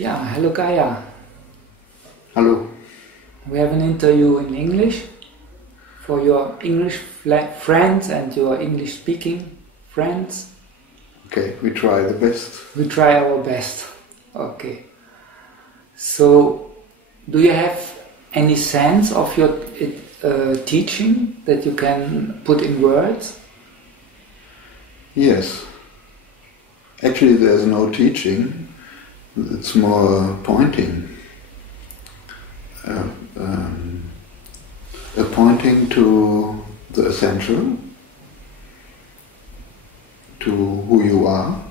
Yeah, hello Gaia. Hello. We have an interview in English for your English friends and your English speaking friends. Okay, we try the best. We try our best. Okay. So, do you have any sense of your teaching that you can put in words? Yes. Actually, there's no teaching. It's more pointing. Pointing to the essential, to who you are,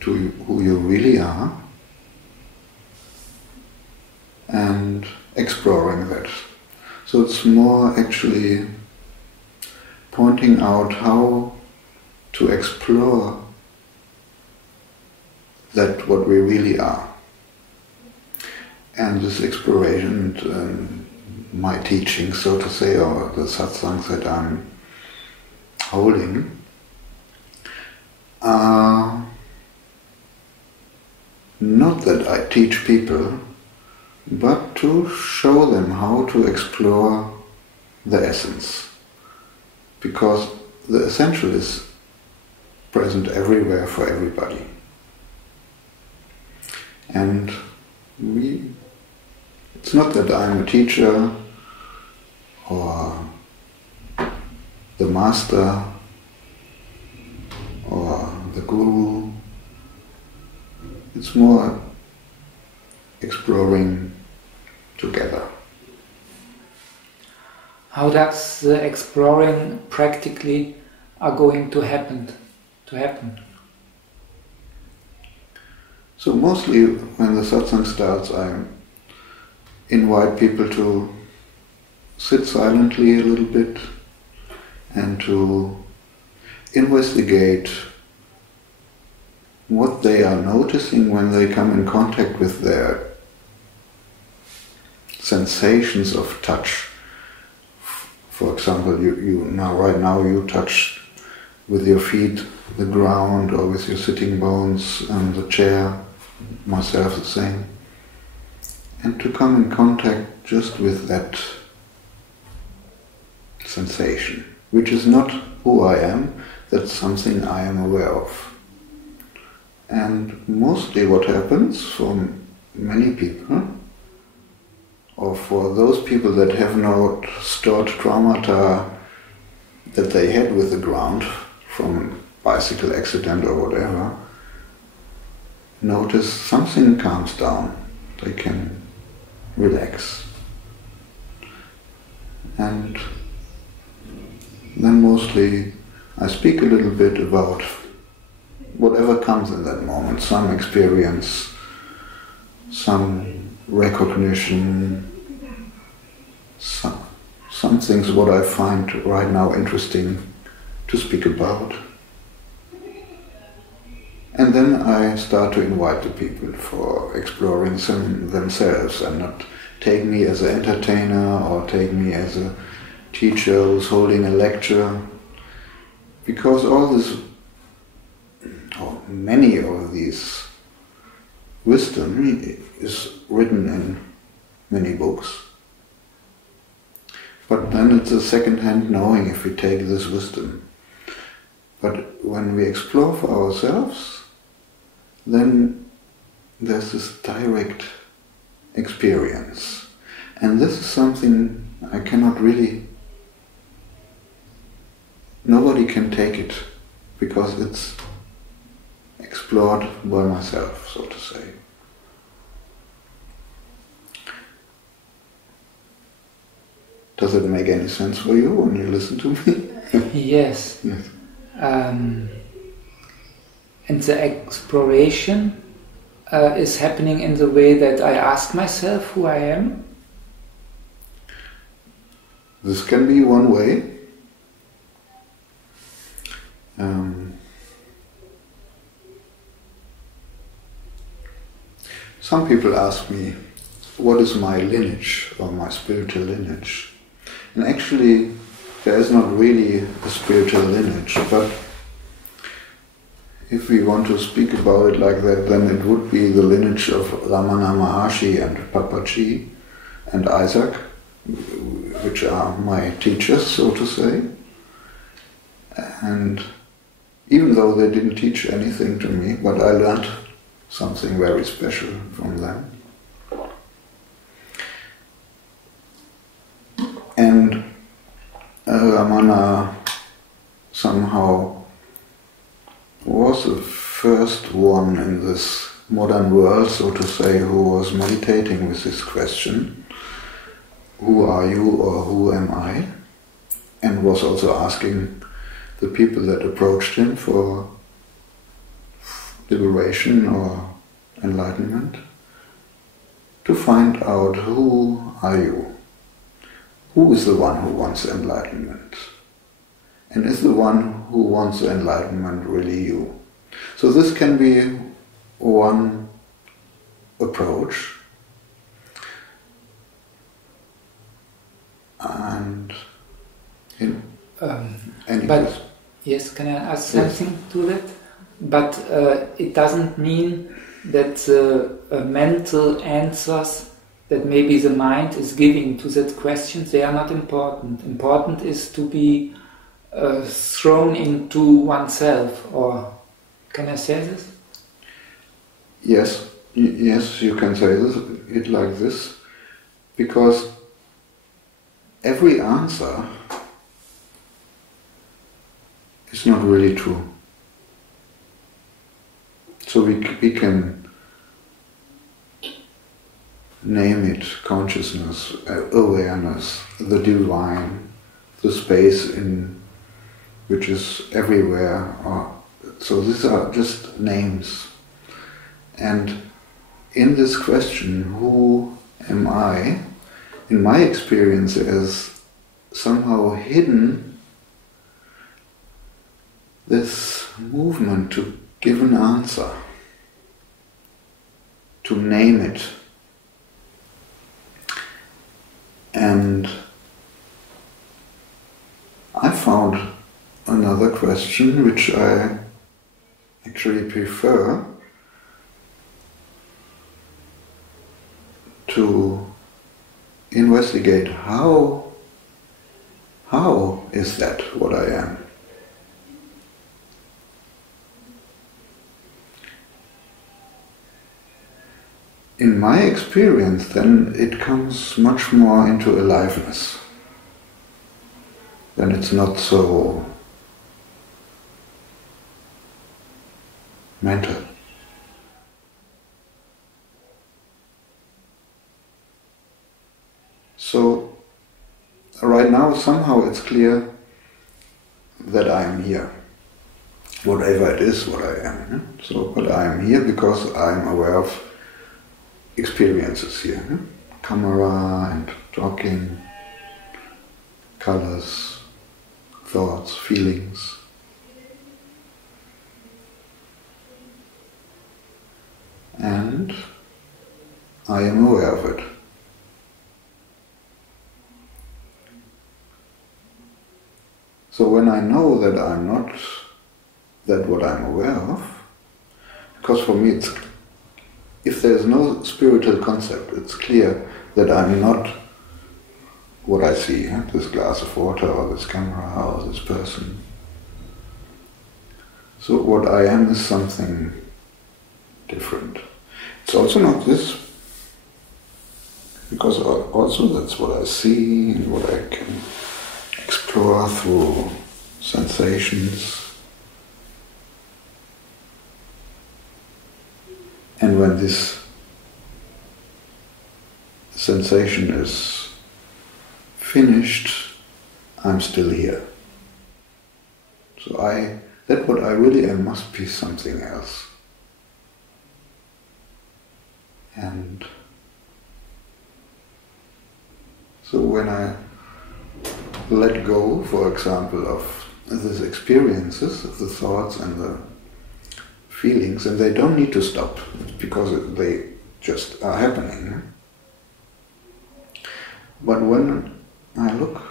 to who you really are, and exploring that. So it's more actually pointing out how to explore that what we really are. And this exploration, my teaching, so to say, or the Satsangs that I'm holding, are not that I teach people, but to show them how to explore the essence. Because the essential is present everywhere for everybody. And it's not that I'm a teacher or the master or the guru. It's more exploring together. How does the exploring practically are going to happen? So mostly when the satsang starts, I invite people to sit silently a little bit and to investigate what they are noticing when they come in contact with their sensations of touch. For example, right now you touch with your feet the ground, or with your sitting bones and the chair, myself the same. And to come in contact just with that sensation, which is not who I am, that's something I am aware of. And mostly what happens for many people, or for those people that have not stored traumata that they had with the ground from bicycle accident or whatever, notice something calms down. They can relax. And then mostly I speak a little bit about whatever comes in that moment, some experience, some recognition, some things what I find right now interesting to speak about. And then I start to invite the people for exploring themselves and not take me as an entertainer or take me as a teacher who's holding a lecture. Because all this, or many of these wisdom is written in many books. But then it's a second-hand knowing if we take this wisdom. But when we explore for ourselves, then there's this direct experience. And this is something I cannot really, nobody can take it, because it's explored by myself, so to say. Does it make any sense for you when you listen to me? Yes. Yes. And the exploration is happening in the way that I ask myself who I am? This can be one way. Some people ask me, what is my lineage or my spiritual lineage? And actually, there is not really a spiritual lineage, but if we want to speak about it like that, then it would be the lineage of Ramana Maharshi and Papaji and Isaac, which are my teachers, so to say. And even though they didn't teach anything to me, but I learned something very special from them. And Ramana somehow was the first one in this modern world, so to say, who was meditating with this question, who are you or who am I? And was also asking the people that approached him for liberation or enlightenment to find out, who are you? Who is the one who wants enlightenment? And is the one who wants enlightenment really you? So this can be one approach. And but yes, can I ask something to that? But it doesn't mean that the mental answers that maybe the mind is giving to that question, they are not important. Important is to be thrown into oneself, or can I say this? Yes, you can say it like this, because every answer is not really true. So we can name it consciousness, awareness, the divine, the space in which is everywhere. So these are just names. And in this question, who am I, in my experience, is somehow hidden this movement to give an answer, to name it. And I found another question which I actually prefer to investigate. How is that what I am? In my experience, then, it comes much more into aliveness. Then it's not so mental. So, right now, somehow it's clear that I am here. Whatever it is, what I am. So, but I am here because I am aware of experiences here. Camera and talking, colors, thoughts, feelings. And I am aware of it. So when I know that I'm not that what I'm aware of, because for me it's, if there's no spiritual concept, it's clear that I'm not what I see, this glass of water or this camera or this person. So what I am is something different. It's also not this, because also that's what I see and what I can explore through sensations. And when this sensation is finished, I'm still here. So that what I really am must be something else. And so when I let go, for example, of these experiences, of the thoughts and the feelings, and they don't need to stop because they just are happening. But when I look,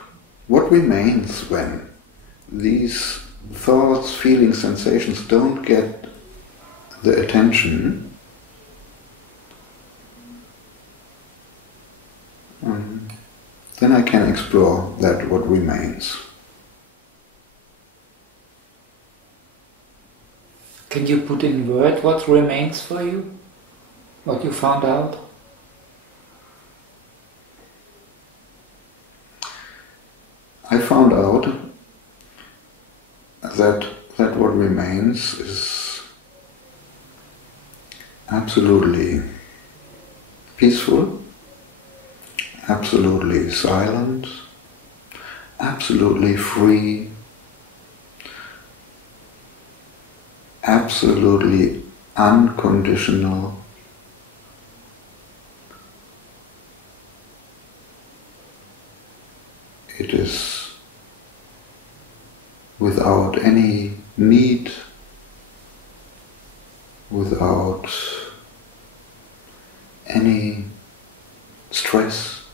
what remains when these thoughts, feelings, sensations don't get the attention, then I can explore that what remains. Can you put in word what remains for you? What you found out? I found out that what remains is absolutely peaceful, absolutely silent, absolutely free, absolutely unconditional, it is without any need, without any stress.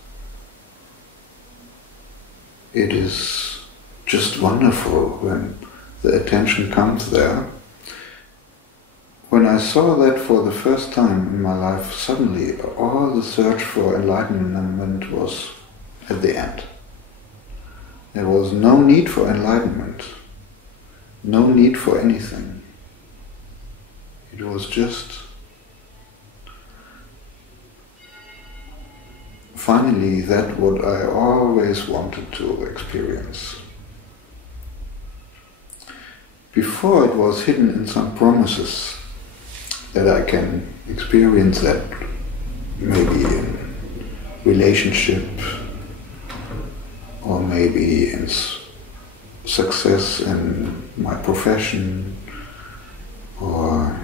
It is just wonderful when the attention comes there. When I saw that for the first time in my life, suddenly all the search for enlightenment was at the end. There was no need for enlightenment, no need for anything. It was just finally that what I always wanted to experience. Before it was hidden in some promises that I can experience that maybe in relationship or maybe in success in my profession or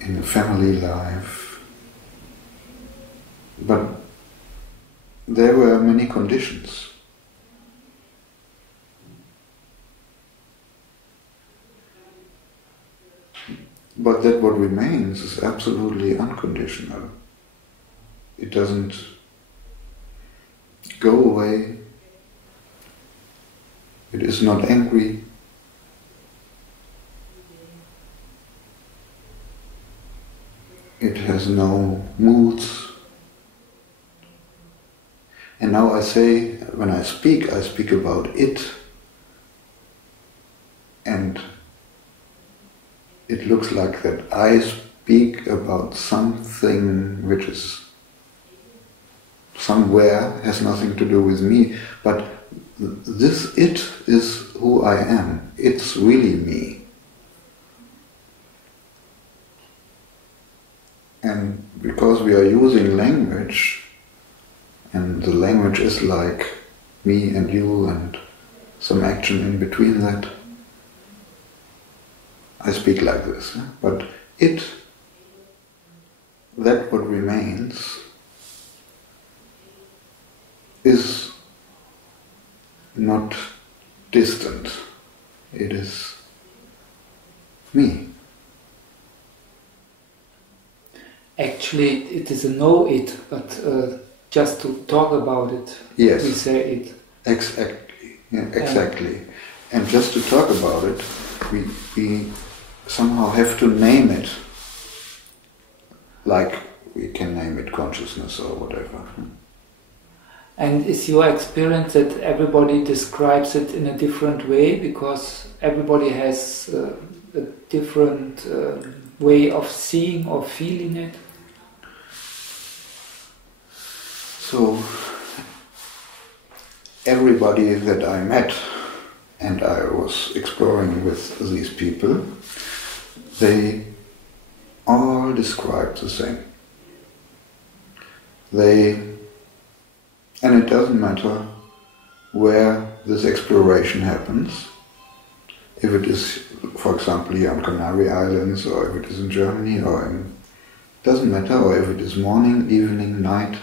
in a family life. But there were many conditions. But that what remains is absolutely unconditional. It doesn't go away. It is not angry. It has no moods. And now I say, when I speak about it, and it looks like that I speak about something which is somewhere, has nothing to do with me, but this it is who I am. It's really me. And because we are using language, and the language is like me and you and some action in between that, I speak like this. But it, that what remains, is not distant. It is me. Actually, it is a know it, but just to talk about it, yes, we say it. Exactly. Yeah, exactly. And just to talk about it, we somehow have to name it, like we can name it consciousness or whatever. And is your experience that everybody describes it in a different way, because everybody has a different way of seeing or feeling it? So everybody that I met and I was exploring with these people, they all described the same. And it doesn't matter where this exploration happens, if it is, for example, here on Canary Islands, or if it is in Germany, doesn't matter, or if it is morning, evening, night.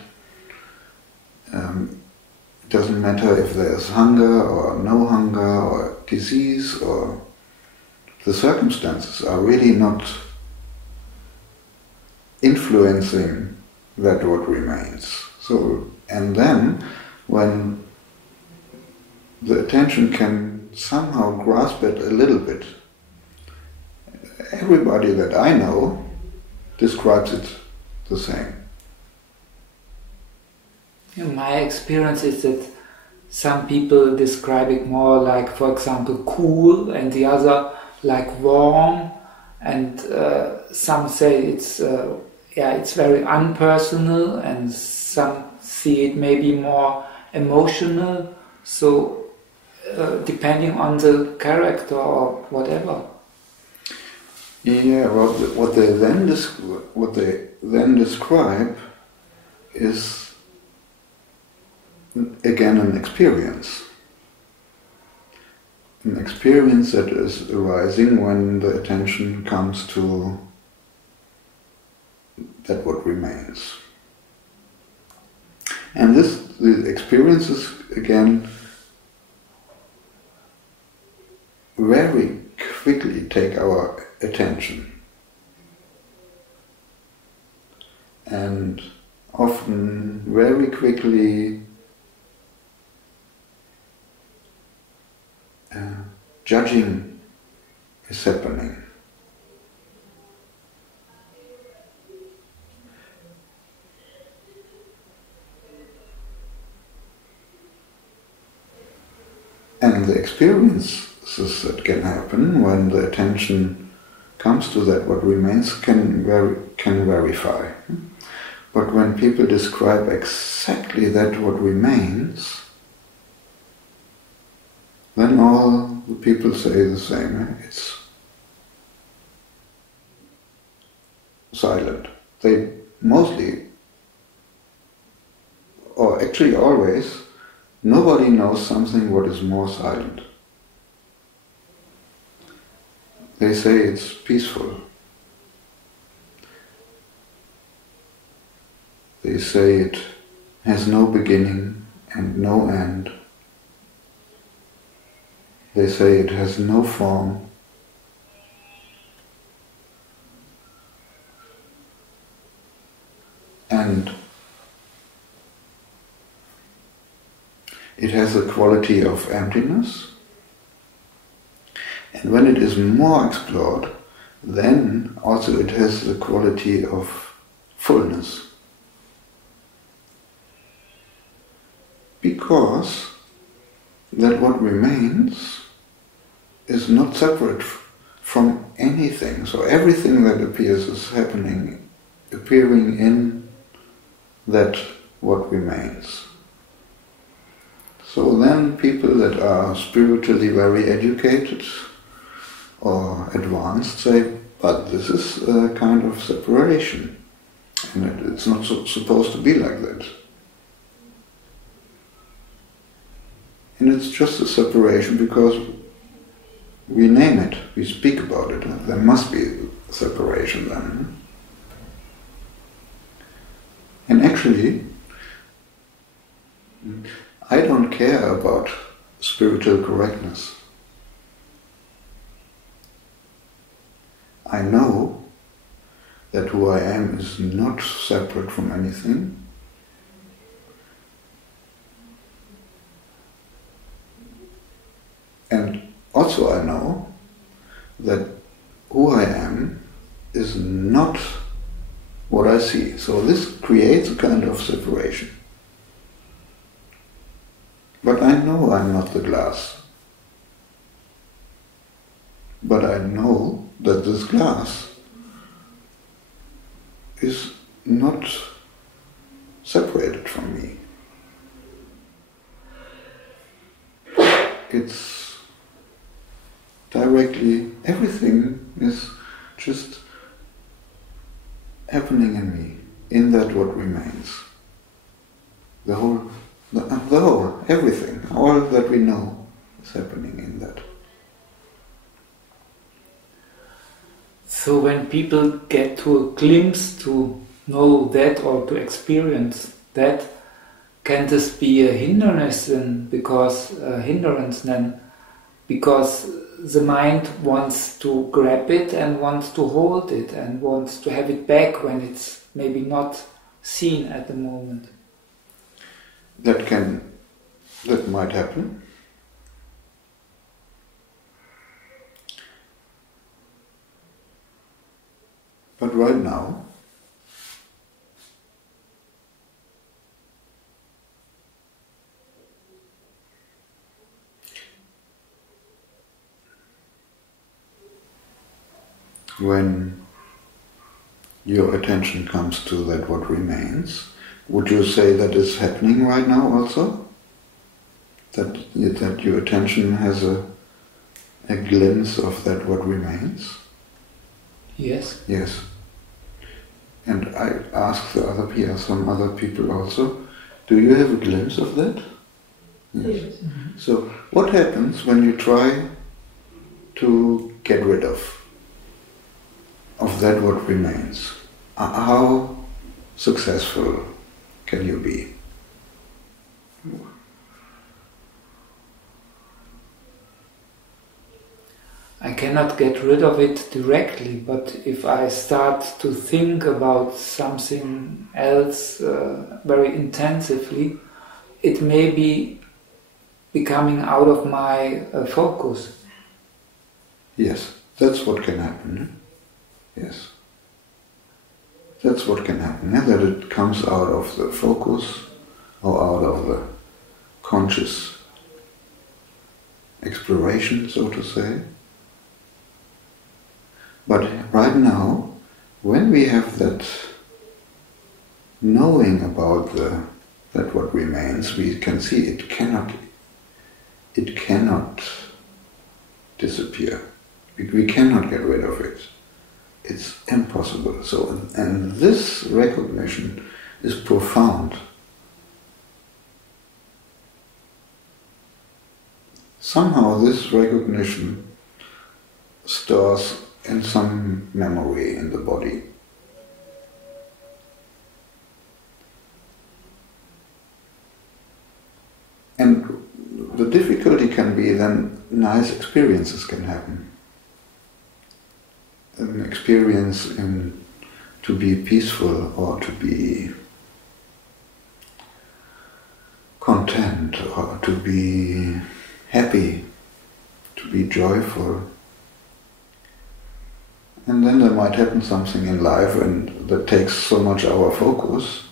It doesn't matter if there's hunger or no hunger or disease, or the circumstances are really not influencing that what remains. So, and then when the attention can somehow grasp it a little bit, everybody that I know describes it the same. My experience is that some people describe it more like, for example, cool, and the other like warm, and some say it's very unpersonal, and some see it maybe more emotional. So depending on the character or whatever. Yeah, well, what they then describe is again an experience that is arising when the attention comes to that what remains. And the experiences again very quickly take our attention, and often very quickly judging is happening. And the experiences that can happen when the attention comes to that what remains can verify. But when people describe exactly that what remains, then all the people say the same. It's silent. They mostly, or actually always, nobody knows something what is more silent. They say it's peaceful. They say it has no beginning and no end. They say it has no form. And it has a quality of emptiness. And when it is more explored, then also it has the quality of fullness. Because that what remains is not separate from anything. So everything that appears is appearing in that what remains. So then people that are spiritually very educated or advanced say, but this is a kind of separation, and it's not supposed to be like that. And it's just a separation because we name it, we speak about it. There must be a separation then. And actually, I don't care about spiritual correctness. I know that who I am is not separate from anything. And also I know that who I am is not what I see. So this creates a kind of separation. But I know I'm not the glass. But I know that this glass is not separated from me. It's directly, everything is just happening in me, in that what remains. The whole, everything, all that we know is happening in that. So when people get to a glimpse to know that or to experience that, can this be a hindrance then? Because the mind wants to grab it and wants to hold it and wants to have it back when it's maybe not seen at the moment. That might happen. But right now, when your attention comes to that what remains, would you say that is happening right now also? That your attention has a glimpse of that what remains? Yes. Yes. And I ask the other people, some other people also, do you have a glimpse of that? Yes. Yes. Mm-hmm. So what happens when you try to get rid of that what remains? How successful can you be? I cannot get rid of it directly, but if I start to think about something else very intensively, it may be becoming out of my focus. Yes, that's what can happen. Yes. That's what can happen, that it comes out of the focus or out of the conscious exploration, so to say. But right now, when we have that knowing about that what remains, we can see it cannot disappear. We cannot get rid of it. It's impossible. So, and this recognition is profound. Somehow this recognition stores in some memory in the body. And the difficulty can be then nice experiences can happen. An experience to be peaceful or to be content or to be happy, to be joyful. And then there might happen something in life and that takes so much our focus,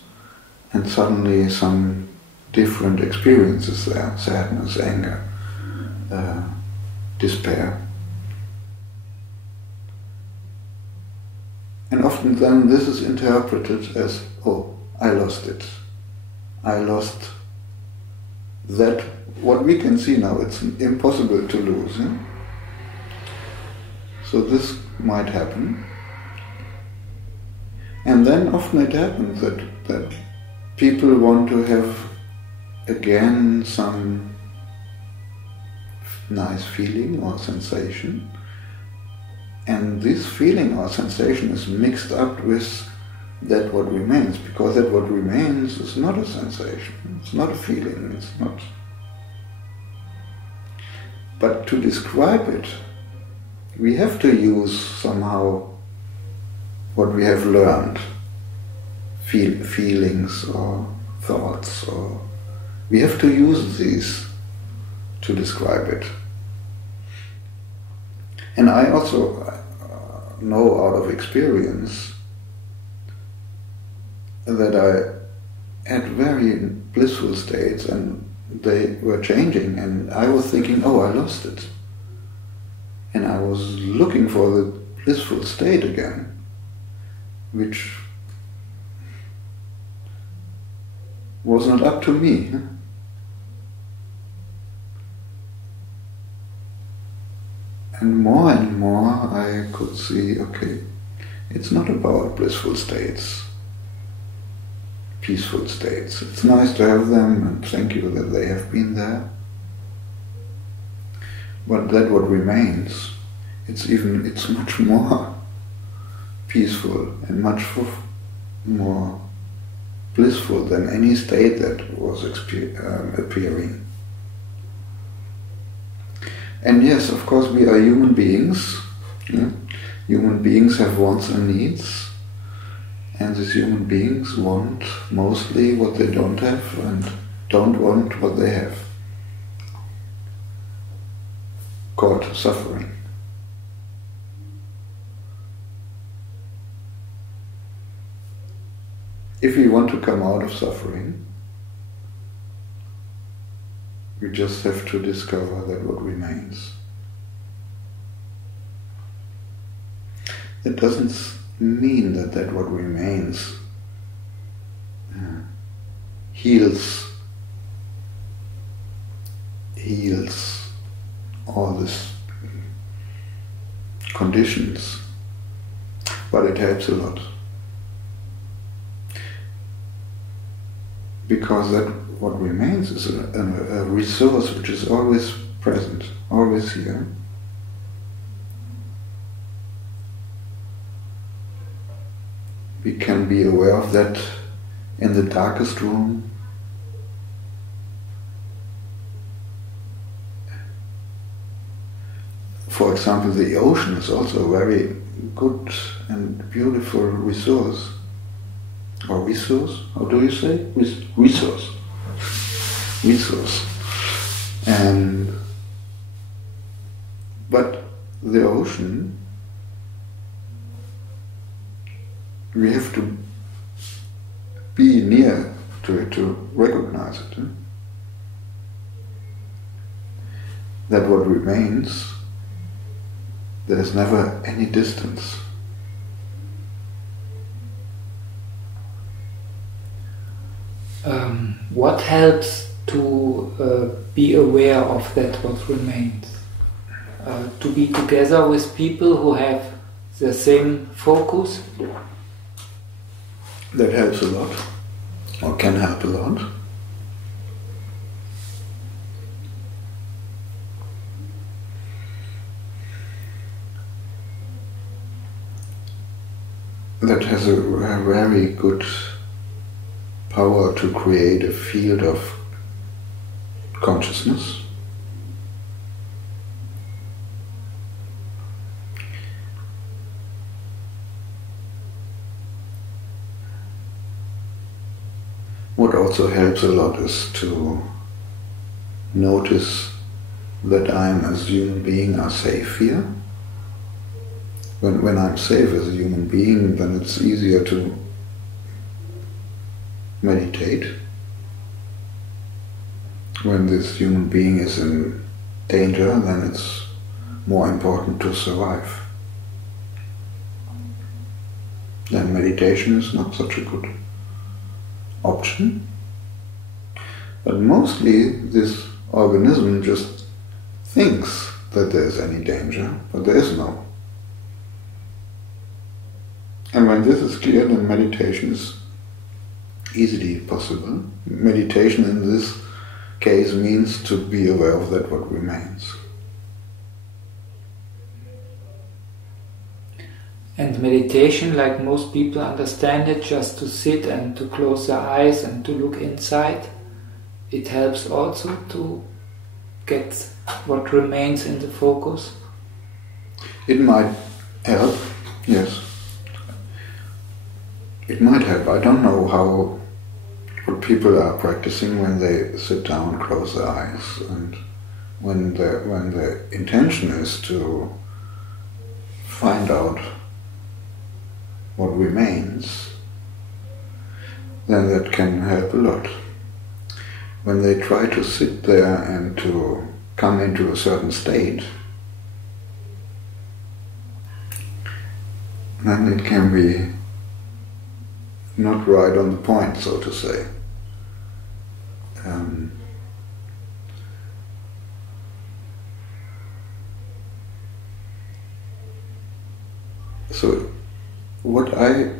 and suddenly some different experiences there, sadness, anger, despair. And often then this is interpreted as, oh, I lost it. I lost that. What we can see now, it's impossible to lose. So this might happen. And then often it happens that people want to have again some nice feeling or sensation. And this feeling or sensation is mixed up with that what remains, because that what remains is not a sensation, it's not a feeling, it's not. But to describe it, we have to use somehow what we have learned, feelings or thoughts, or we have to use these to describe it. And I also know out of experience that I had very blissful states and they were changing, and I was thinking, oh, I lost it. And I was looking for the blissful state again, which was not up to me. And more I could see, okay, it's not about blissful states, peaceful states. It's nice to have them and thank you that they have been there. But that what remains, it's much more peaceful and much more blissful than any state that was appearing. And yes, of course, we are human beings. Yeah? Human beings have wants and needs, and these human beings want mostly what they don't have and don't want what they have. Called suffering. if we want to come out of suffering, we just have to discover that what remains. It doesn't mean that what remains heals all these conditions, but it helps a lot. Because that what remains is a resource which is always present, always here. We can be aware of that in the darkest room. For example, the ocean is also a very good and beautiful resource. Or resource? How do you say? Resource. Resource. But the ocean, we have to be near to it to recognize it. That what remains, there is never any distance. What helps to be aware of that what remains? To be together with people who have the same focus? That helps a lot, or can help a lot. That has a very good power to create a field of consciousness. What also helps a lot is to notice that I am as a human being are safe here. When I'm safe as a human being, then it's easier to meditate. When this human being is in danger, then it's more important to survive. Then meditation is not such a good option. But mostly this organism just thinks that there is any danger, but there is no. And when this is clear, then meditation is easily possible. Meditation in this case means to be aware of that what remains. And meditation, like most people understand it, just to sit and to close their eyes and to look inside, it helps also to get what remains in the focus. It might help, yes. It might help. I don't know what people are practicing when they sit down, close their eyes, and when the intention is to find out what remains, then that can help a lot. When they try to sit there and to come into a certain state, then it can be not right on the point, so to say. So what I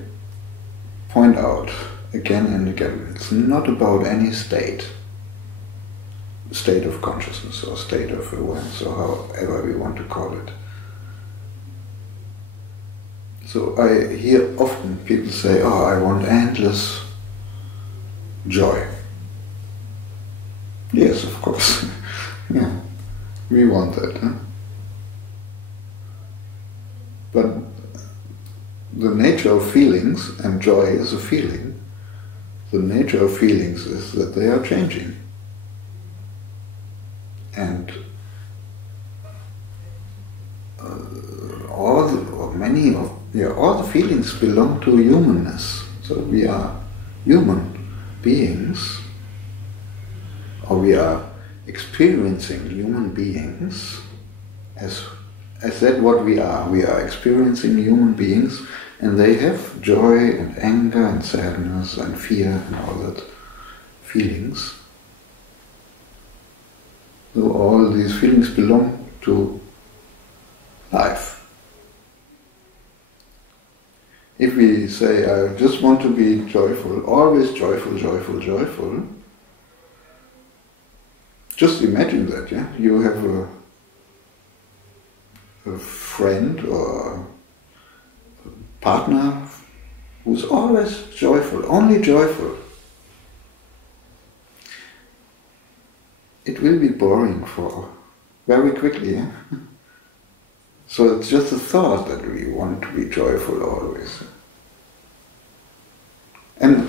point out again and again, it's not about any state of consciousness or state of awareness or however we want to call it. So I hear often people say, oh, I want endless joy. Yes, of course. Yeah, we want that. Huh? But the nature of feelings, and joy is a feeling, the nature of feelings is that they are changing. And all the feelings belong to humanness. So we are human beings, or we are experiencing human beings as that what we are. We are experiencing human beings, and they have joy and anger and sadness and fear and all that feelings. So all these feelings belong to life. If we say, I just want to be joyful, always joyful, joyful, joyful, just imagine that, yeah? You have a friend or a partner who's always joyful, only joyful. It will be boring for very quickly, yeah? So it's just a thought that we want to be joyful always. And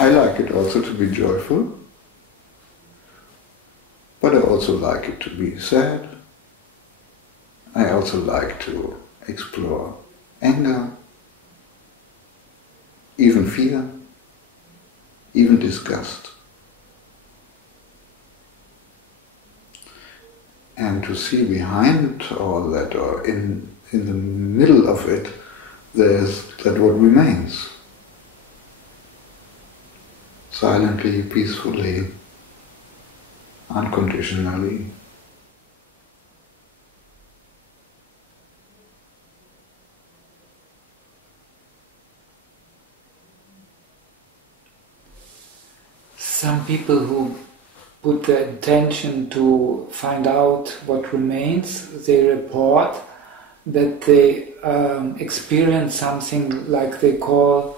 I like it also to be joyful, but I also like it to be sad. I also like to explore anger, even fear, even disgust. And to see behind all that, or in the middle of it, there's that what remains. Silently, peacefully, unconditionally. Some people who put the intention to find out what remains, they report that they experience something like they call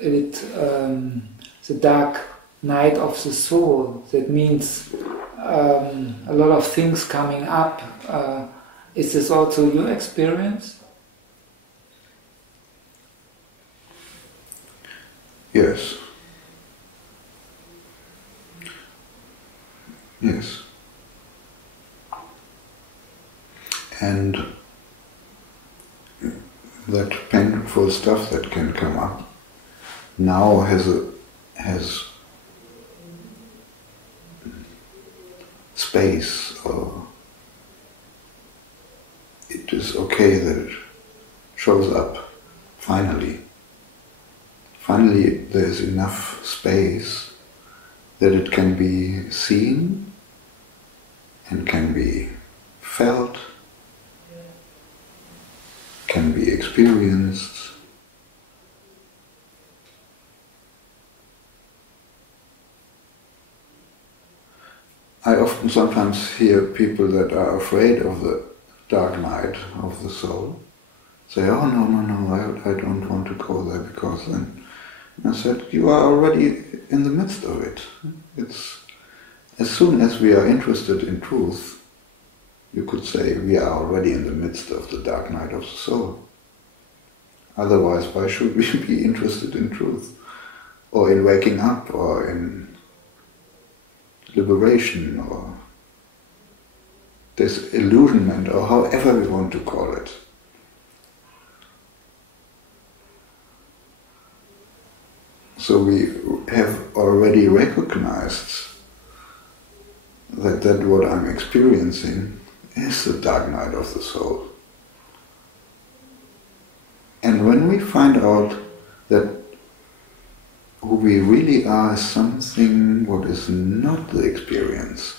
it the dark night of the soul. That means a lot of things coming up. Is this also your experience? Yes. Yes. And that painful stuff that can come up now has space, or it is okay that it shows up finally. Finally there is enough space that it can be seen and can be felt, can be experienced. I often sometimes hear people that are afraid of the dark night of the soul say, oh no, I don't want to go there, because then, I said, you are already in the midst of it. It's as soon as we are interested in truth, you could say we are already in the midst of the dark night of the soul. Otherwise, why should we be interested in truth, or in waking up, or in liberation, or disillusionment, or however we want to call it? So we have already recognized that what I'm experiencing is the dark night of the soul. And when we find out that who we really are is something what is not the experience,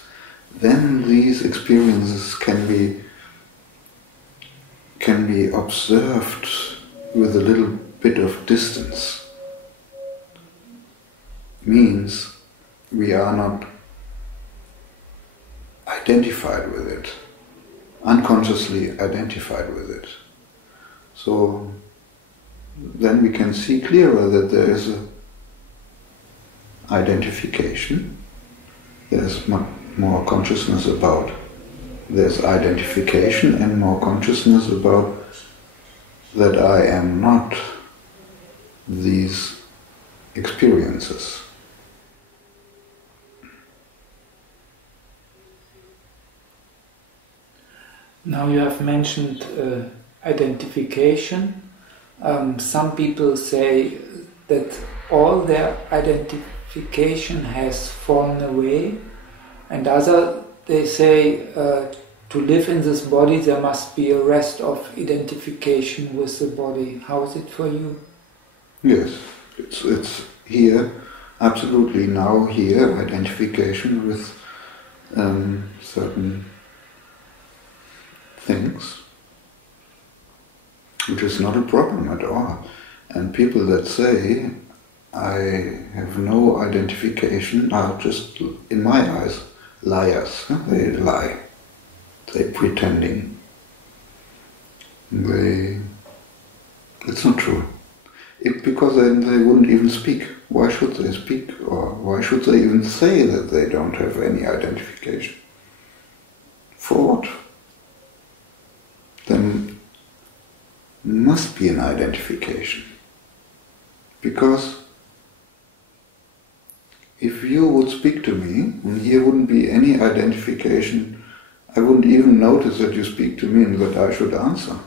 then these experiences can be observed with a little bit of distance. Means we are not identified with it, unconsciously identified with it. So then we can see clearer that there is a identification, there's more consciousness about, there's identification and more consciousness about that I am not these experiences. Now you have mentioned identification. Some people say that all their identification has fallen away, and other, they say, to live in this body there must be a rest of identification with the body. How is it for you? Yes, it's here, absolutely now here, identification with certain things, which is not a problem at all. And people that say, I have no identification, are just, in my eyes, liars. They lie. They're pretending. It's not true. Because then they wouldn't even speak. Why should they speak? Or why should they even say that they don't have any identification? For what? Then must be an identification. Because if you would speak to me, and here wouldn't be any identification, I wouldn't even notice that you speak to me and that I should answer.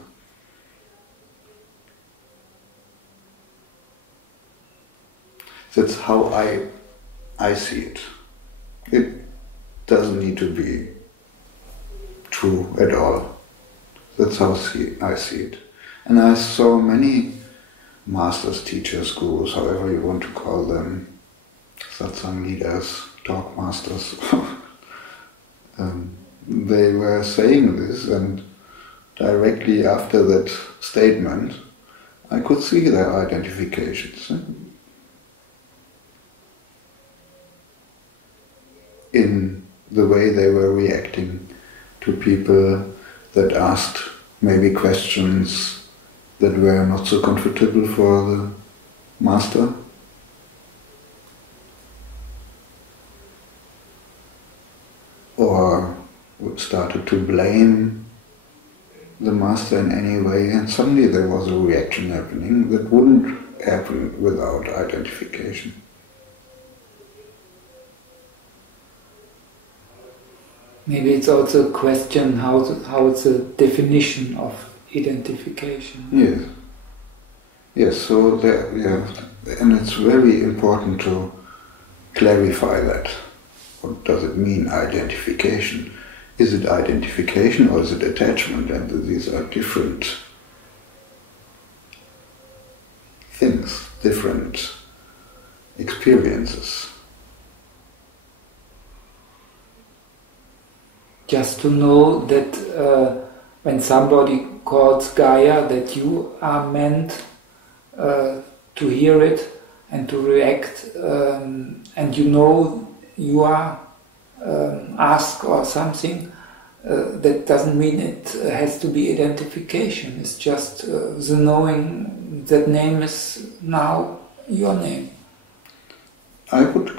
That's how I see it. It doesn't need to be true at all. That's how I see it. And I saw many masters, teachers, gurus, however you want to call them, satsang leaders, talk masters, they were saying this, and directly after that statement I could see their identifications in the way they were reacting to people that asked maybe questions that were not so comfortable for the master. Or started to blame the master in any way, and suddenly there was a reaction happening that wouldn't happen without identification. Maybe it's also a question how it's a definition of identification. Yes. Yes, so there, yeah, and it's very important to clarify that. What does it mean, identification? Is it identification or is it attachment? And these are different things, different experiences. Just to know that when somebody calls Gaia, that you are meant to hear it and to react, and you know you are asked or something, that doesn't mean it has to be identification. It's just the knowing that name is now your name. I would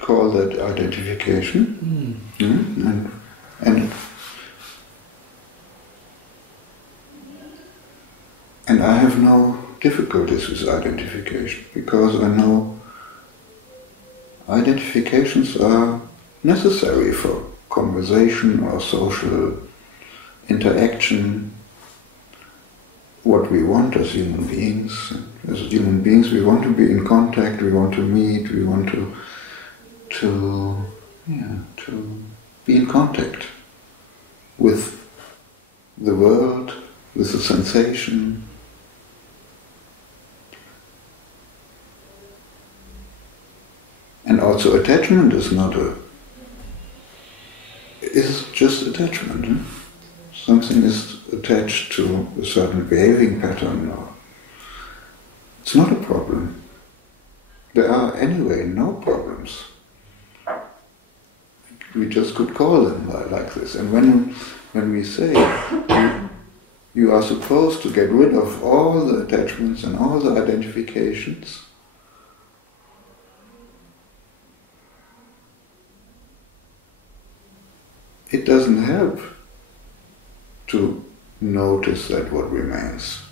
call that identification. And I have no difficulties with identification, because I know identifications are necessary for conversation or social interaction. What we want as human beings. As human beings, we want to be in contact, we want to meet, we want to be in contact with the world, with the sensation. And also attachment is just attachment. Something is attached to a certain behaving pattern. It's not a problem. There are anyway no problems. We just could call them like this. And when we say you are supposed to get rid of all the attachments and all the identifications, it doesn't help to notice that what remains.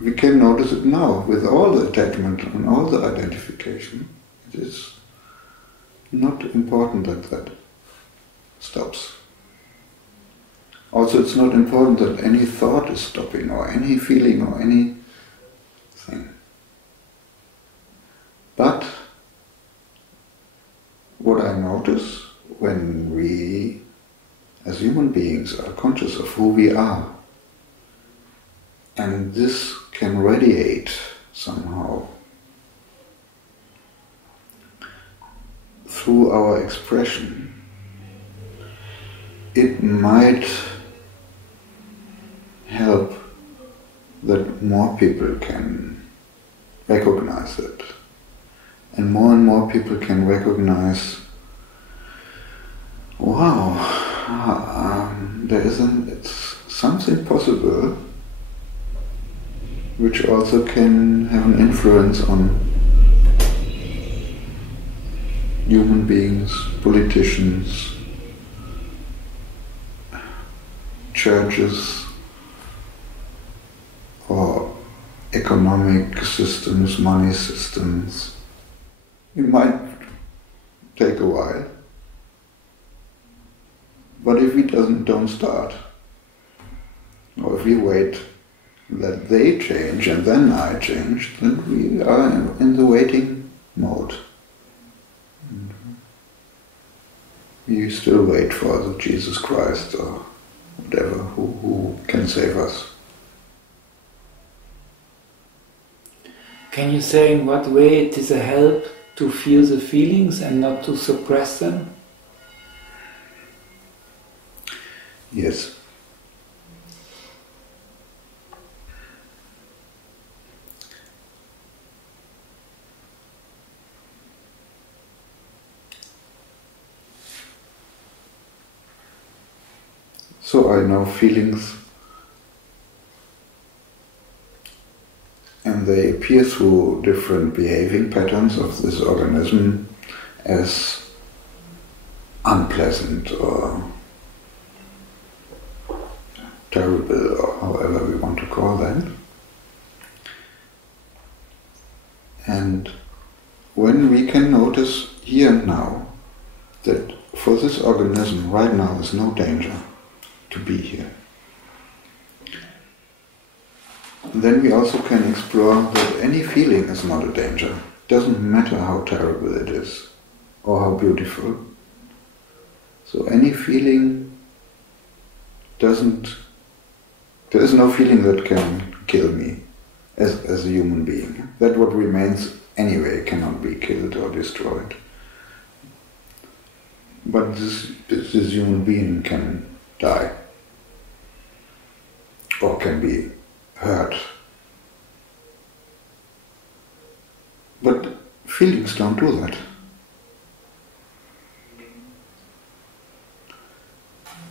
We can notice it now with all the attachment and all the identification. It is not important that stops. Also, it's not important that any thought is stopping or any feeling or anything. human beings are conscious of who we are. And this can radiate somehow through our expression. It might help that more people can recognize it. And more people can recognize, wow, it's something possible which also can have an influence on human beings, politicians, churches, or economic systems, money systems. It might take a while, but if we don't start, or if we wait that they change and then I change, then we are in the waiting mode. We still wait for the Jesus Christ or whatever who can save us. Can you say in what way it is a help to feel the feelings and not to suppress them? Yes. So I know feelings, and they appear through different behaving patterns of this organism as unpleasant or terrible, or however we want to call them. And when we can notice here and now that for this organism right now there's no danger to be here, then we also can explore that any feeling is not a danger. It doesn't matter how terrible it is or how beautiful. So any feeling there is no feeling that can kill me as a human being. That what remains anyway cannot be killed or destroyed. But this human being can die or can be hurt. But feelings don't do that.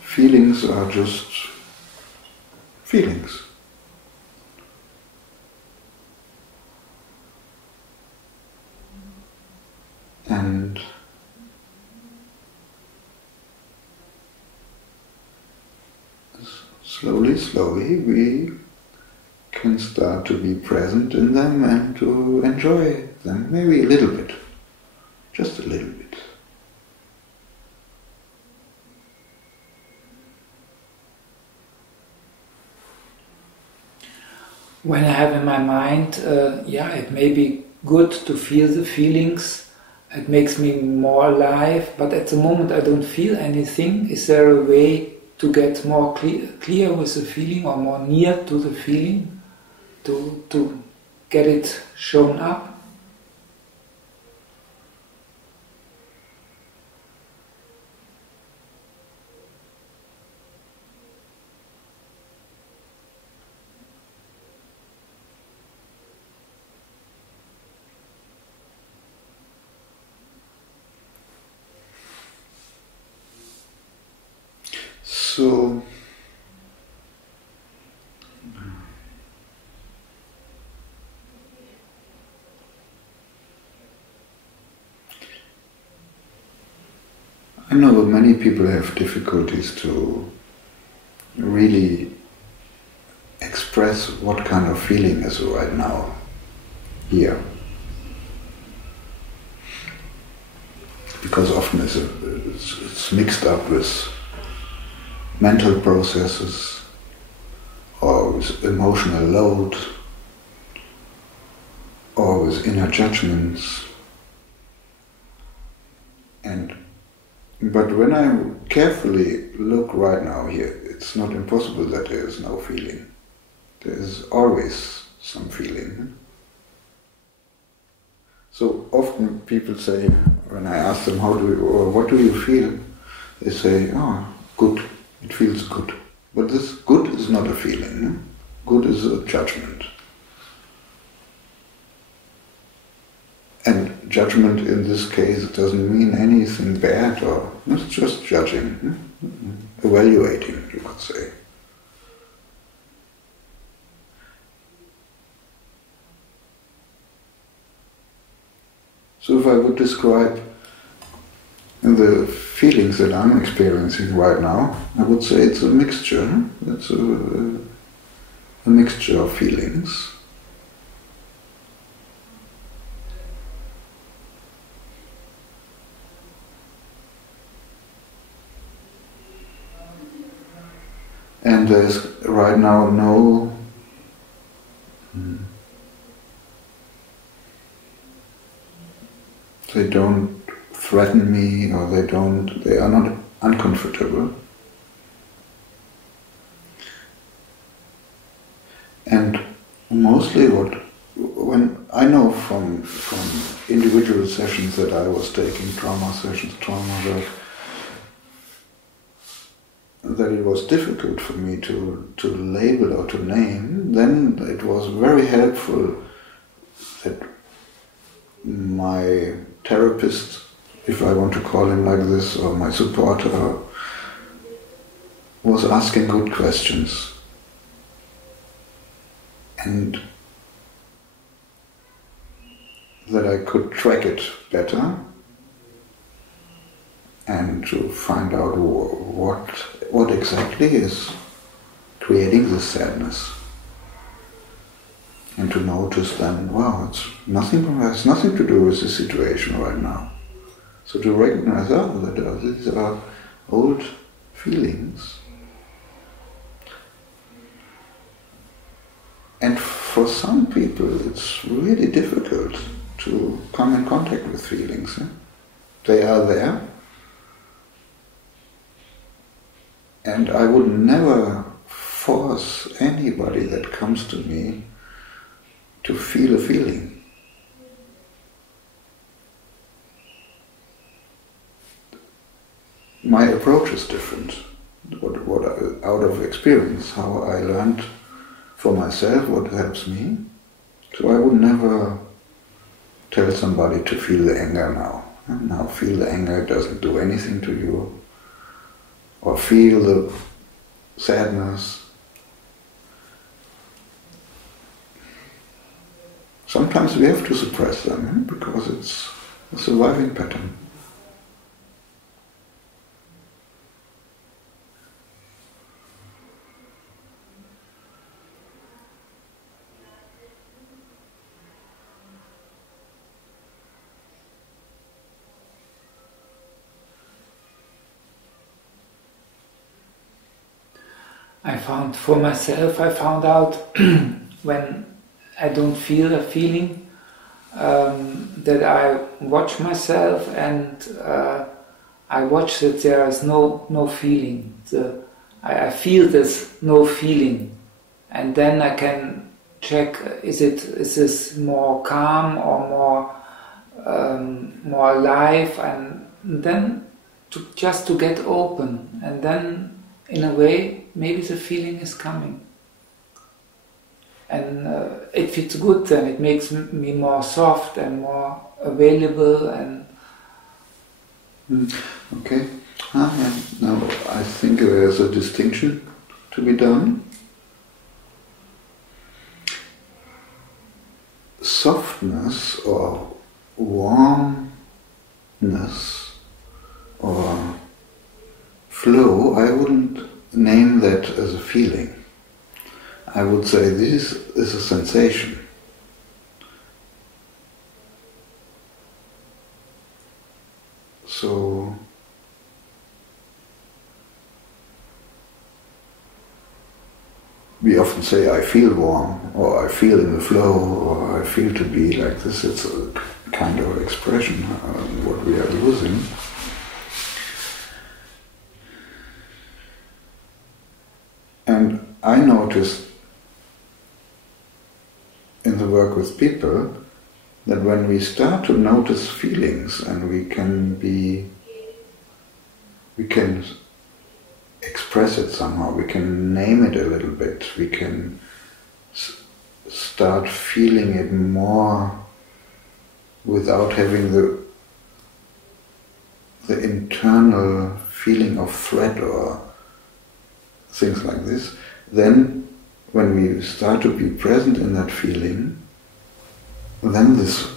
Feelings are just feelings. And slowly we can start to be present in them and to enjoy them, maybe a little bit, just a little bit. When I have in my mind, it may be good to feel the feelings, it makes me more alive, but at the moment I don't feel anything. Is there a way to get more clear with the feeling or more near to the feeling, to get it shown up? So I know that many people have difficulties to really express what kind of feeling is right now here. Because often it's mixed up with mental processes or with emotional load or with inner judgments. And But when I carefully look right now here, it's not impossible that there is no feeling. There is always some feeling. So often people say, when I ask them what do you feel, they say, oh, good, it feels good. But this good is not a feeling. Good is a judgment. And judgment in this case doesn't mean anything bad, or it's just judging, evaluating, you could say. So if I would describe the feelings that I'm experiencing right now, I would say it's a mixture. It's a mixture of feelings. And there's right now no they don't threaten me, or they are not uncomfortable. And mostly when I know from individual sessions that I was taking, trauma sessions, trauma work, that it was difficult for me to label or to name, then it was very helpful that my therapist, if I want to call him like this, or my supporter, was asking good questions. And that I could track it better and to find out what exactly is creating this sadness. And to notice then, wow, it has nothing to do with the situation right now. So to recognize, that these are old feelings. And for some people it's really difficult to come in contact with feelings. They are there. And I would never force anybody that comes to me to feel a feeling. My approach is different. Out of experience, how I learned for myself what helps me. So I would never tell somebody to feel the anger now. Now feel the anger, it doesn't do anything to you. Or feel the sadness. Sometimes we have to suppress them because it's a surviving pattern. I found out when I don't feel a feeling, that I watch myself and I watch that there is no feeling. I feel this no feeling, and then I can check: is this more calm or more alive? And then just to get open, and then in a way maybe the feeling is coming. And it feels good then, it makes me more soft and more available and... Okay. Now I think there's a distinction to be done. Softness or warmness or flow, I wouldn't name that as a feeling. I would say this is a sensation. So we often say I feel warm, or I feel in the flow, or I feel to be like this. It's a kind of expression what we are using. I noticed in the work with people that when we start to notice feelings and we can express it somehow, we can name it a little bit, we can start feeling it more without having the internal feeling of threat or things like this, then when we start to be present in that feeling, then this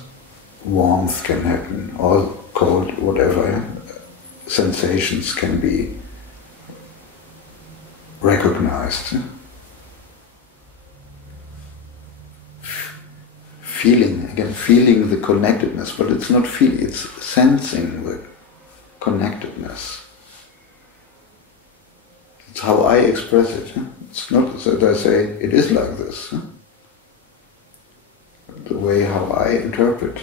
warmth can happen, or cold, whatever, sensations can be recognized. Feeling the connectedness, but it's not feeling, it's sensing the connectedness. It's how I express it. It's not that I say it is like this. The way how I interpret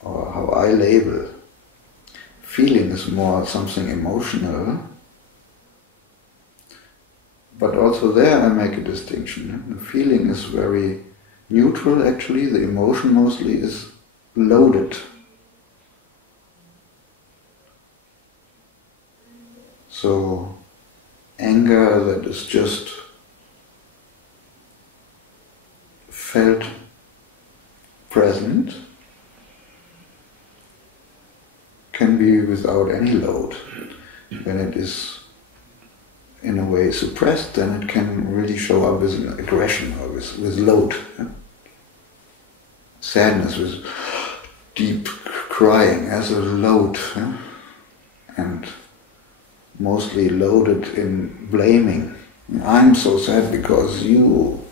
or how I label. Feeling is more something emotional, but also there I make a distinction. The feeling is very neutral actually, the emotion mostly is loaded. So anger that is just felt present can be without any load. When it is in a way suppressed, then it can really show up as an aggression or with load. Sadness with deep crying as a load, and mostly loaded in blaming. I'm so sad because you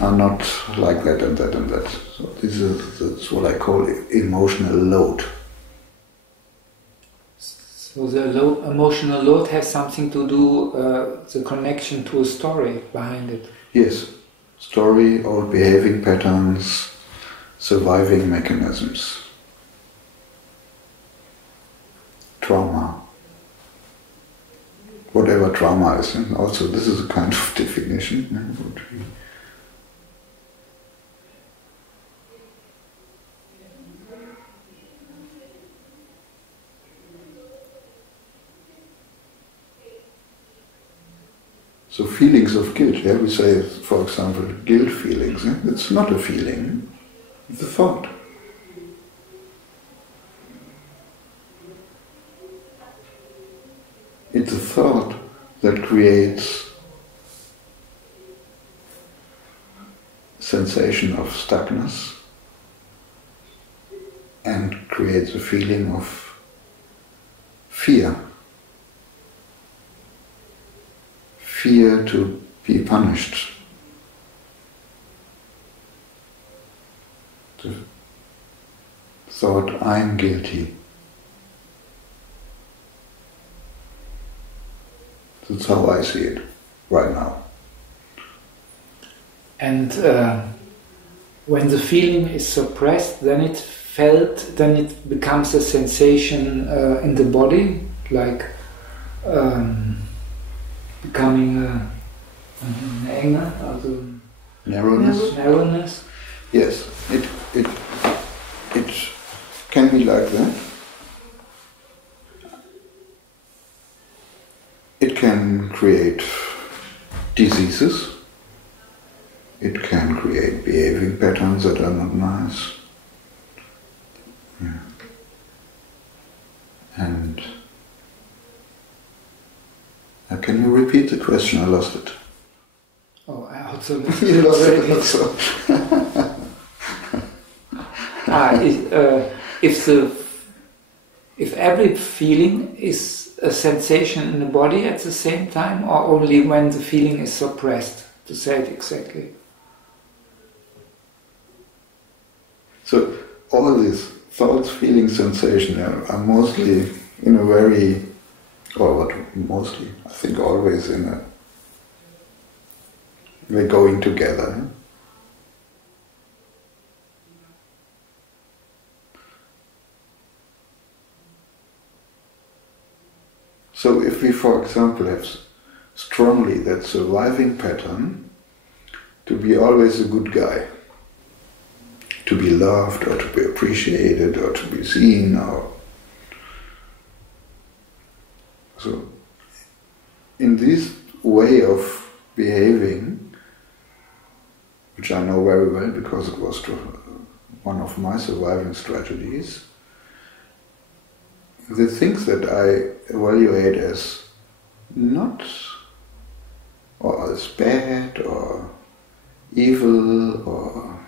are not like that and that and that. So that's what I call emotional load. So the emotional load has something to do the connection to a story behind it. Yes, story, old behaving patterns, surviving mechanisms, trauma, whatever trauma is. And also this is a kind of definition. So feelings of guilt, we say, for example, guilt feelings. It's not a feeling, it's a thought. It's a thought that creates sensation of stuckness and creates a feeling of fear. Fear to be punished. The thought, I'm guilty. That's how I see it right now. And when the feeling is suppressed, then it becomes a sensation in the body, like becoming anger, also narrowness. Yes, it can be like that. It can create diseases. It can create behaving patterns that are not nice. Yeah. And can you repeat the question? I lost it. Oh, I also you lost it also. If every feeling is a sensation in the body at the same time, or only when the feeling is suppressed, to say it exactly. So all these thoughts, feelings, sensations are mostly in a very, or what mostly, I think always they're going together. So if we, for example, have strongly that surviving pattern to be always a good guy, to be loved or to be appreciated or to be seen. So in this way of behaving, which I know very well because it was one of my surviving strategies, the things that I evaluate as not, or as bad, or evil, or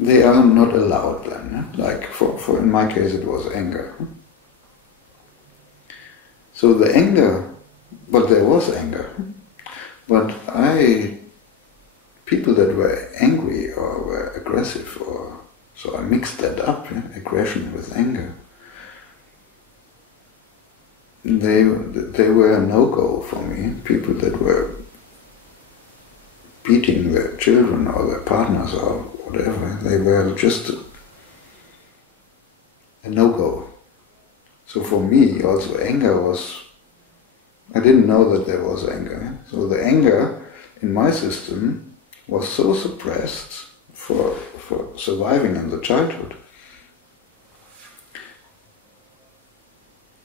they are not allowed then. Like for in my case it was anger. So the anger, but there was anger. But people that were angry or were aggressive, so I mixed that up, aggression with anger. They were a no-go for me. People that were beating their children or their partners or whatever, they were just a no-go. So for me also anger was, I didn't know that there was anger. So the anger in my system was so suppressed for surviving in the childhood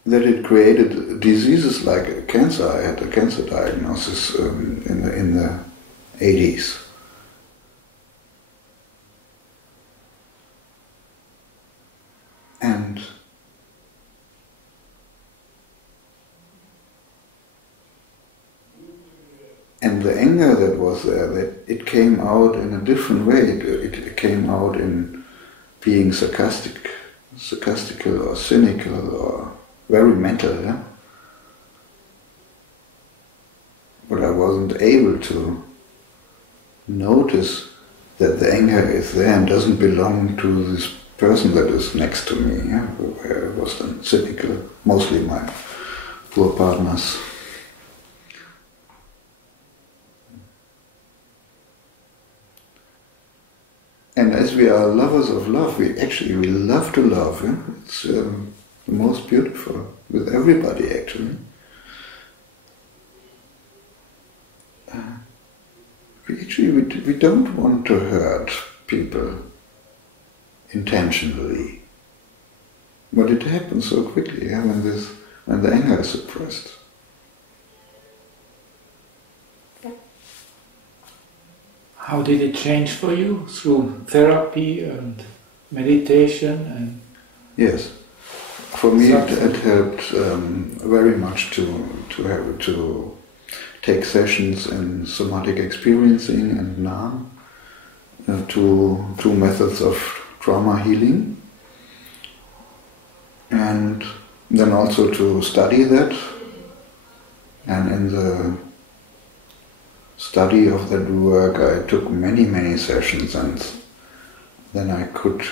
that it created diseases like cancer. I had a cancer diagnosis in the 80s. And the anger that was there, that it came out in a different way. It came out in being sarcastic, sarcastical or cynical or very mental, yeah? But I wasn't able to notice that the anger is there and doesn't belong to this person that is next to me, yeah? Where I was then cynical, mostly my poor partners. And as we are lovers of love, we love to love. Yeah? It's the most beautiful with everybody, actually. We don't want to hurt people intentionally, but it happens so quickly, yeah, when the anger is suppressed. How did it change for you through therapy and meditation? And yes, for me it helped very much to take sessions in somatic experiencing and Nam, two methods of trauma healing, and then also to study that, and in the study of that work I took many sessions, and then I could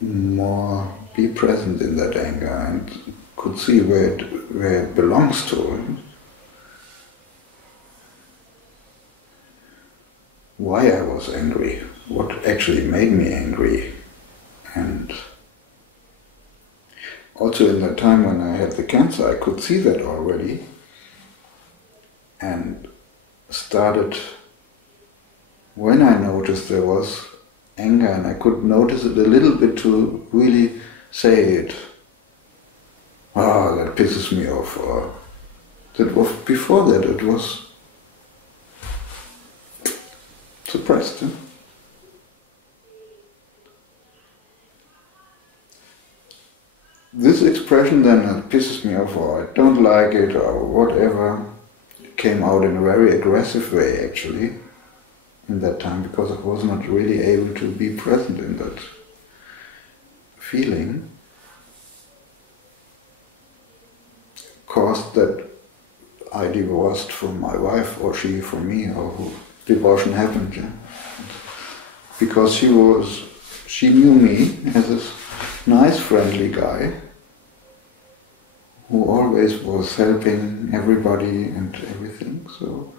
more be present in that anger and could see where it belongs to, why I was angry, what actually made me angry. And also in the time when I had the cancer, I could see that already, and started, when I noticed there was anger, and I could notice it a little bit, to really say it, that pisses me off, or that was, before that it was suppressed. This expression then, it pisses me off, or I don't like it, or whatever, came out in a very aggressive way actually in that time, because I was not really able to be present in that feeling. Caused that I divorced from my wife, or she from me, or divorce happened. Yeah? Because she knew me as this nice, friendly guy who always was helping everybody and everything. So,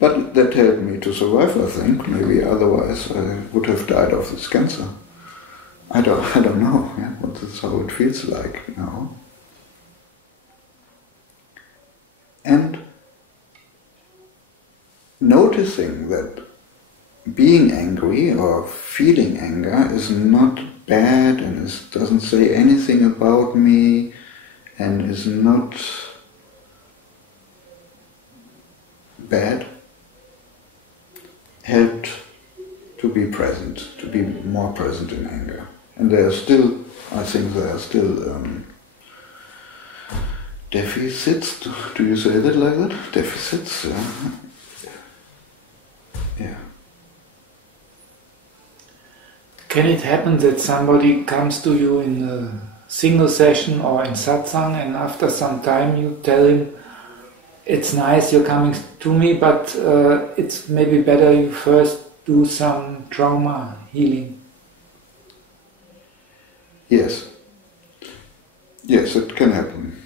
but that helped me to survive, I think. Maybe otherwise I would have died of this cancer. I don't know, yeah, what is how it feels like now. And noticing that being angry or feeling anger is not bad and doesn't say anything about me and is not bad, helped to be present, to be more present in anger. And there are still, I think there are still deficits, do you say that like that? Deficits, yeah. Can it happen that somebody comes to you in a single session or in satsang and after some time you tell him, it's nice you're coming to me, but it's maybe better you first do some trauma healing? Yes. Yes, it can happen.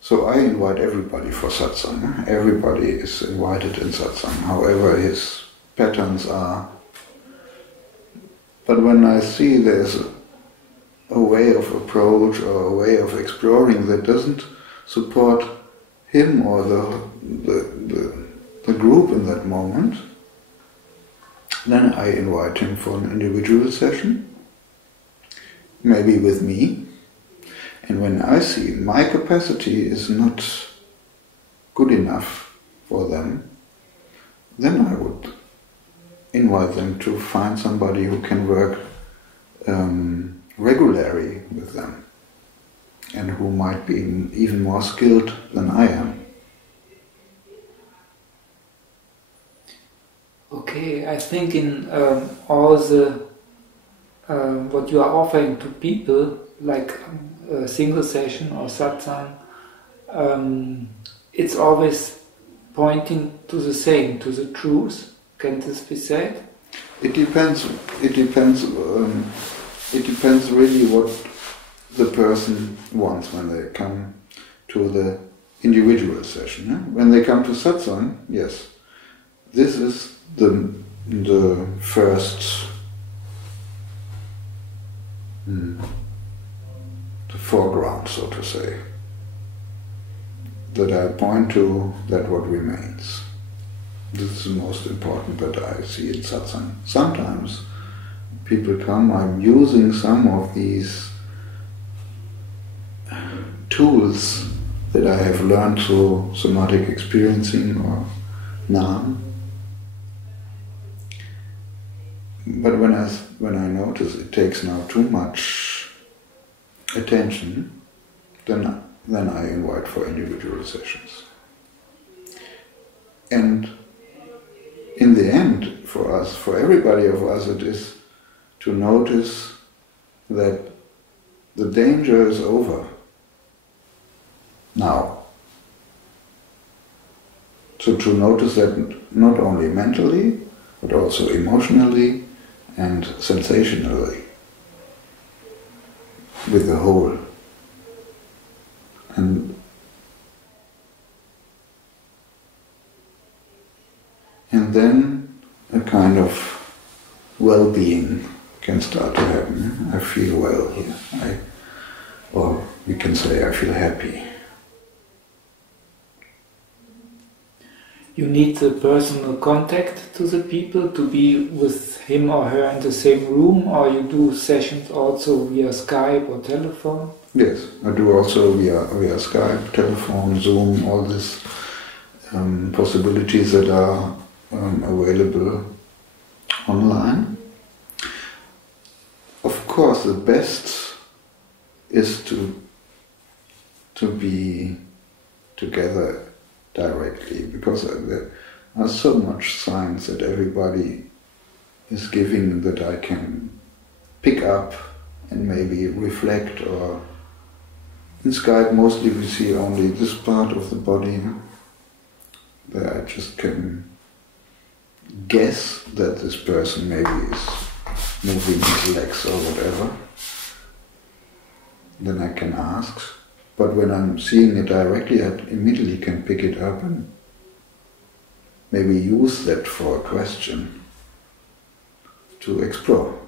So I invite everybody for satsang. Everybody is invited in satsang, however his patterns are. But when I see there's a way of approach or a way of exploring that doesn't support him or the group in that moment, then I invite him for an individual session, maybe with me. And when I see my capacity is not good enough for them, then I would invite them to find somebody who can work regularly with them and who might be even more skilled than I am. Okay, I think in all the what you are offering to people, like a single session or satsang, it's always pointing to the same, to the truth. Can this be said? It depends. It depends really what the person wants when they come to the individual session. When they come to satsang, yes, this is the first, the foreground, so to say, that I point to, that what remains. This is the most important that I see in satsang. Sometimes people come, I'm using some of these tools that I have learned through somatic experiencing or Nam. But when I notice it takes now too much attention, then I invite for individual sessions. And in the end, for us, for everybody of us, it is to notice that the danger is over now. So to notice that not only mentally, but also emotionally and sensationally, with the whole. And then a kind of well-being can start to happen. I feel well here. Or we can say I feel happy. You need the personal contact to the people to be with him or her in the same room, or you do sessions also via Skype or telephone? Yes, I do also via Skype, telephone, Zoom, all these possibilities that are available online. Of course, the best is to be together directly, because there are so much signs that everybody is giving that I can pick up and maybe reflect. Or in Skype mostly we see only this part of the body, that I just can guess that this person maybe is moving his legs or whatever. Then I can ask. But when I'm seeing it directly, I immediately can pick it up and maybe use that for a question to explore.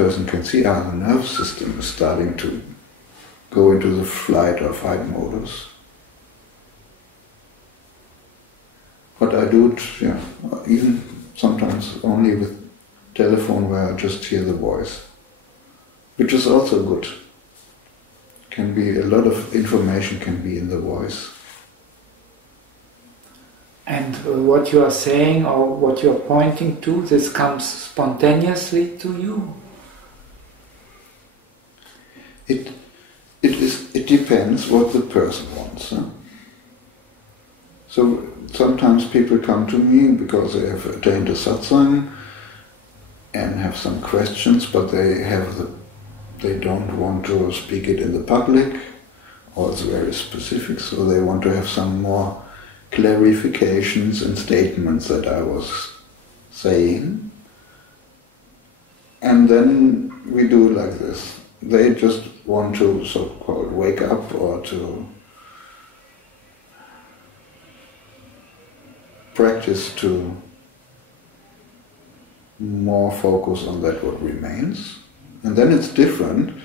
person can see, the nervous system is starting to go into the flight or fight modus. But I do it, even sometimes only with telephone where I just hear the voice, which is also good. Can be a lot of information can be in the voice. And what you are saying or what you are pointing to, this comes spontaneously to you? It depends what the person wants. Huh? So sometimes people come to me because they have attained a satsang and have some questions, but they don't want to speak it in the public, or it's very specific, so they want to have some more clarifications and statements that I was saying. And then we do it like this. They just want to so-called wake up or to practice to more focus on that what remains. And then it's different.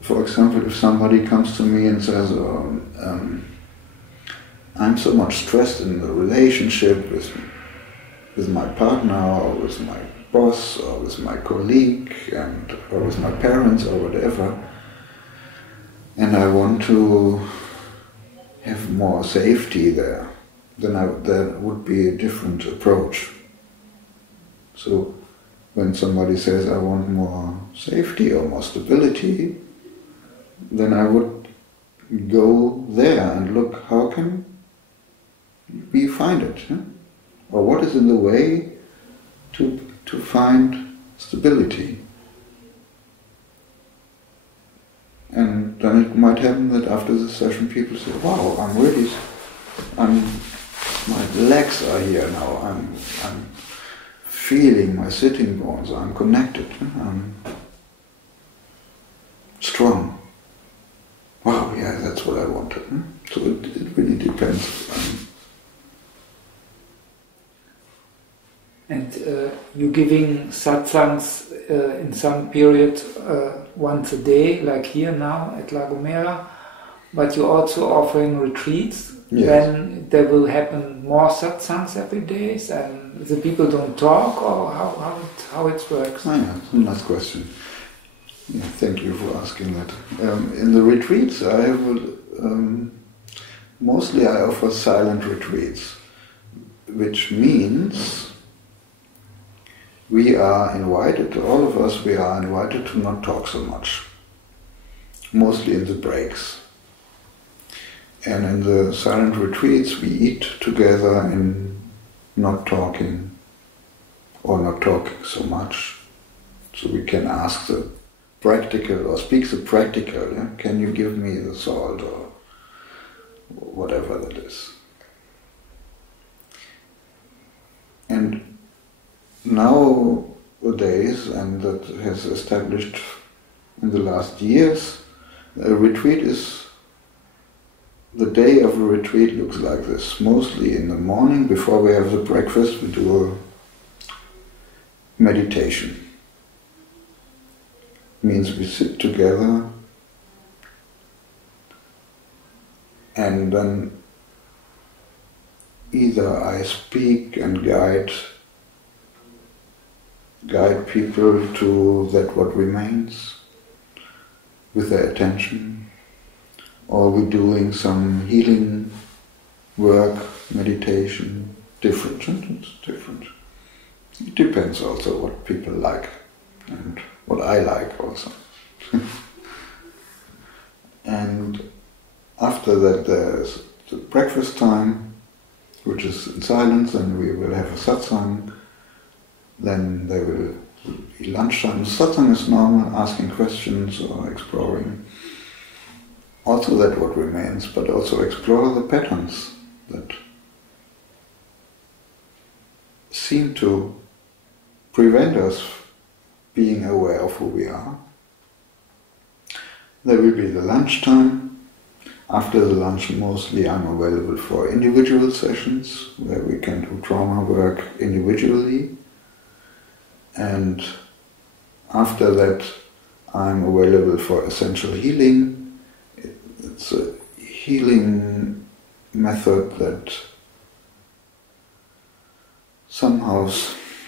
For example, if somebody comes to me and says, I'm so much stressed in the relationship with my partner or with my boss or with my colleague or with my parents or whatever, and I want to have more safety there, then there would be a different approach. So when somebody says I want more safety or more stability, then I would go there and look, how can we find it? Huh? Or what is in the way to find stability? And then it might happen that after the session people say, wow, my legs are here now, I'm feeling my sitting bones, I'm connected, I'm strong. Wow, yeah, that's what I wanted. So it really depends. And you're giving satsangs in some period once a day, like here now at La Gomera, but you're also offering retreats. Yes. Then there will happen more satsangs every day, and the people don't talk, or how it works? Oh, yeah, that's a nice question. Yeah, thank you for asking that. In the retreats, mostly I offer silent retreats, which means we are invited, all of us, we are invited to not talk so much, mostly in the breaks. And in the silent retreats, we eat together and not talking, or not talking so much. So we can ask the practical, or speak the practical, yeah? Can you give me the salt, or whatever that is. And nowadays, and that has established in the last years, a retreat is, the day of a retreat looks like this. Mostly in the morning, before we have the breakfast, we do a meditation. Means we sit together and then either I speak and guide people to that what remains with their attention, or we're doing some healing work, meditation, different. It's different. It depends also what people like and what I like also. And after that there's the breakfast time, which is in silence, and we will have a satsang. Then there will be lunchtime. Satsang is normal, asking questions or exploring. Also that what remains, but also explore the patterns that seem to prevent us being aware of who we are. There will be the lunchtime. After the lunch, mostly I'm available for individual sessions where we can do trauma work individually. And after that I'm available for essential healing. It's a healing method that somehow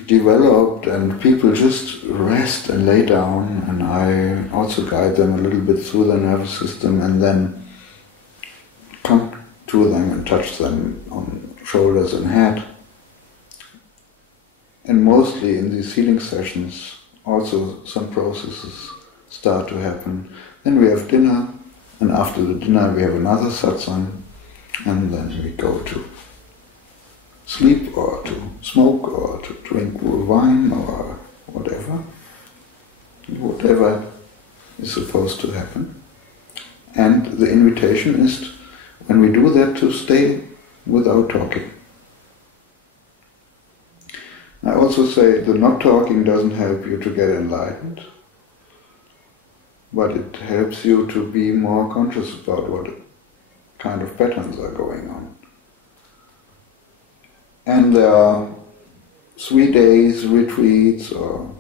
developed, and people just rest and lay down, and I also guide them a little bit through the nervous system and then come to them and touch them on shoulders and head. And mostly in these healing sessions also some processes start to happen. Then we have dinner, and after the dinner we have another satsang, and then we go to sleep or to smoke or to drink wine or whatever is supposed to happen. And the invitation is, when we do that, to stay without talking. I also say the not talking doesn't help you to get enlightened, but it helps you to be more conscious about what kind of patterns are going on. And there are 3 days retreats or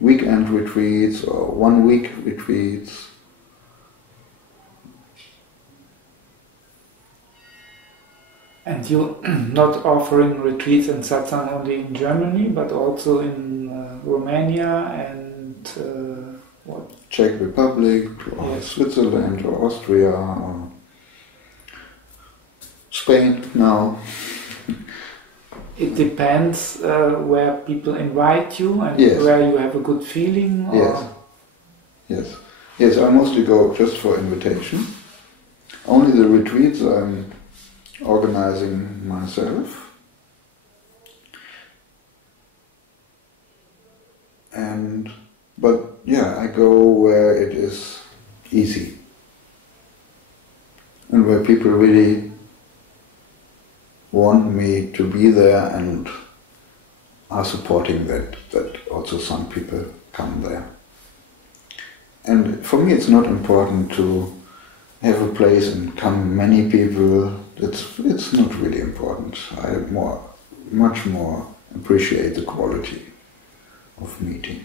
weekend retreats or 1 week retreats. And you're not offering retreats and satsang only in Germany, but also in Romania and what? Czech Republic, or yes, Switzerland, or Austria, or Spain now. It depends where people invite you and yes, where you have a good feeling? Or? Yes, I mostly go just for invitation. Only the retreats I'm organizing myself. But yeah, I go where it is easy and where people really want me to be there and are supporting that also some people come there. And for me it's not important to have a place and come many people. It's not really important. I much more appreciate the quality of meeting.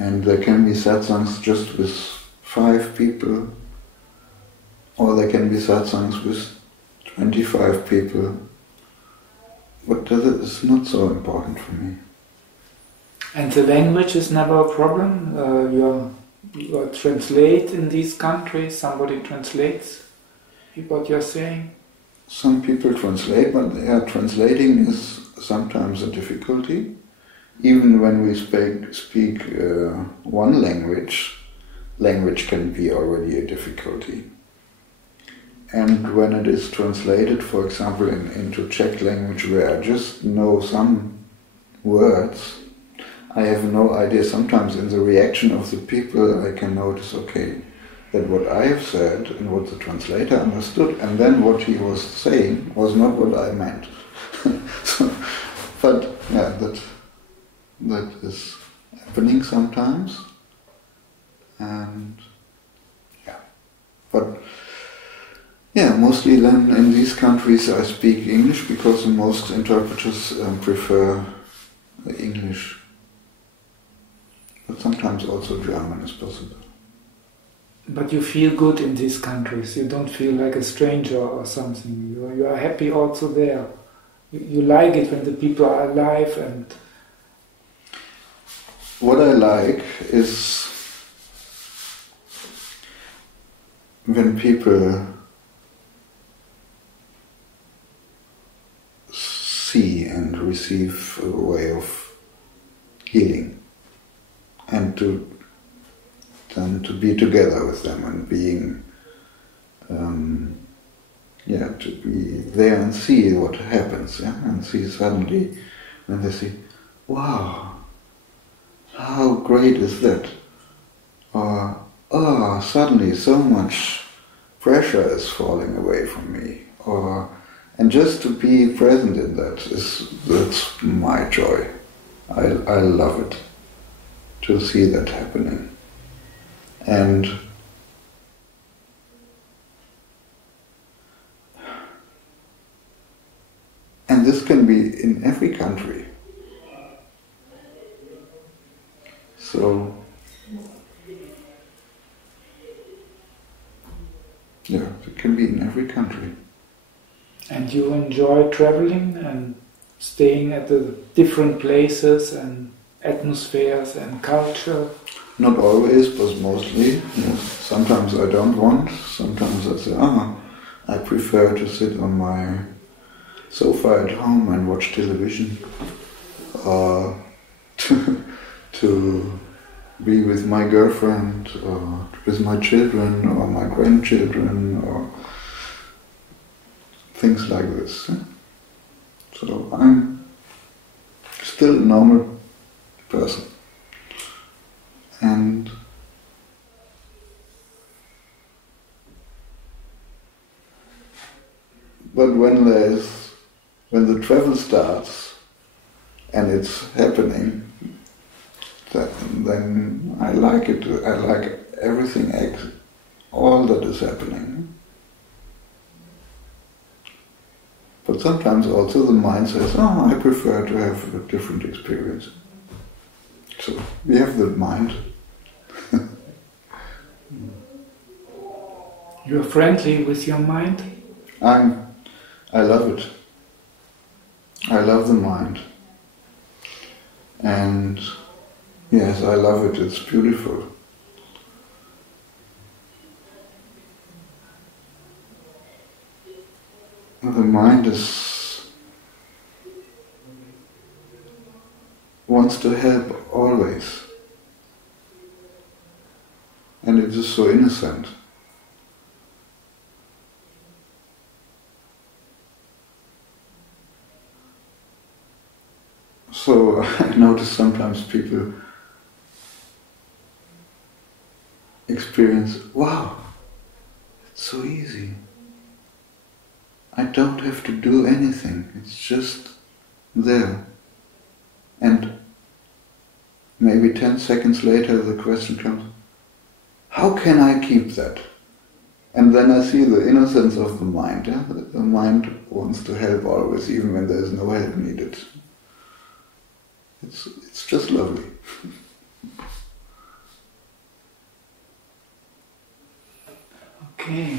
And there can be satsangs just with 5 people, or there can be satsangs with 25 people, but that is not so important for me. And the language is never a problem? You translate in these countries, somebody translates what you're saying? Some people translate, but translating is sometimes a difficulty. Even when we speak one language can be already a difficulty. And when it is translated, for example, into Czech language, where I just know some words, I have no idea. Sometimes in the reaction of the people I can notice, okay, that what I have said and what the translator understood, and then what he was saying was not what I meant. But yeah, that is happening sometimes. And mostly then in these countries I speak English because most interpreters prefer English. But sometimes also German is possible. But you feel good in these countries. You don't feel like a stranger or something. You are happy also there. You like it when the people are alive. And what I like is when people see and receive a way of healing, and to be together with them and being, to be there and see what happens, and see suddenly when they see, wow, how great is that? Or, oh, suddenly so much pressure is falling away from me. And just to be present in that's my joy. I love it, to see that happening. And this can be in every country. So, yeah, it can be in every country. And you enjoy traveling and staying at the different places and atmospheres and culture? Not always, but mostly. Yes. Sometimes I don't want. Sometimes I say, I prefer to sit on my sofa at home and watch television, or to be with my girlfriend, or with my children, or my grandchildren, or things like this. So I'm still a normal person. And but when the travel starts and it's happening, then I like it. I like everything, all that is happening. But sometimes also the mind says, I prefer to have a different experience. So we have the mind. You're friendly with your mind? I love it. I love the mind. And yes, I love it. It's beautiful. The mind wants to help always. And it is so innocent. So I notice sometimes people experience, wow, it's so easy. I don't have to do anything, it's just there. And maybe 10 seconds later the question comes, how can I keep that? And then I see the innocence of the mind. Yeah? The mind wants to help always, even when there is no help needed. It's just lovely. Okay.